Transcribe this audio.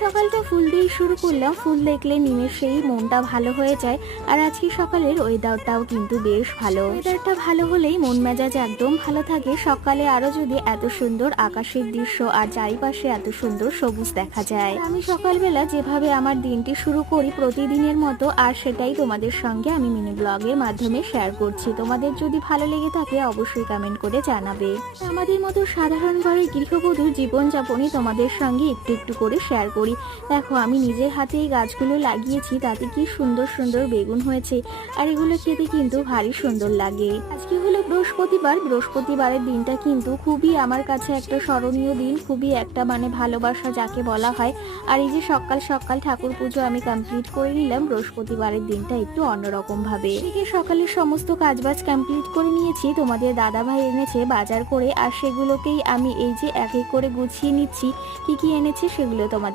সকালটা ফুল দিয়ে শুরু করলাম। ফুল দেখলে নিমেষেই মনটা ভালো হয়ে যায়। আর আজকে সকালের ওয়েদারটাও কিন্তু বেশ ভালো। ওয়েদারটা ভালো হলেই মন মেজাজ একদম ভালো থাকে। সকালে আরো যদি এত সুন্দর আকাশের দৃশ্য আর চারিপাশে এত সুন্দর সবুজ দেখা যায়। আমি সকালবেলা যেভাবে আমার দিনটি শুরু করি প্রতিদিনের মতো, আর সেটাই তোমাদের সঙ্গে আমি মিনি ব্লগের মাধ্যমে শেয়ার করছি। তোমাদের যদি ভালো লেগে থাকে অবশ্যই কমেন্ট করে জানাবে। আমাদের মতো সাধারণ ঘরের গৃহবধূর জীবনযাপনই তোমাদের সঙ্গে একটু একটু করে শেয়ার করি। দেখো আমি নিজের হাতে এই গাছগুলো লাগিয়েছি, তাতে কি সুন্দর সুন্দর বেগুন হয়েছে। আর এগুলো খেতে কিন্তু ভারী সুন্দর লাগে। আজকে হলো বৃহস্পতিবার। বৃহস্পতিবারের দিনটা কিন্তু খুবই আমার কাছে একটা স্মরণীয় দিন, খুবই একটা ভালোবাসা যাকে বলা হয়। আর এই যে সকাল সকাল ঠাকুর পুজো আমি কমপ্লিট করে নিলাম বৃহস্পতিবারের দিনটা একটু অন্যরকম ভাবে। এদিকে সকালের সমস্ত কাজবাজ কমপ্লিট করে নিয়েছি। তোমাদের দাদাভাই এনেছে বাজার করে, আর সেগুলোকেই আমি এই যে এক এক করে গুছিয়ে নিচ্ছি। কি কি এনেছে সেগুলো তোমাদের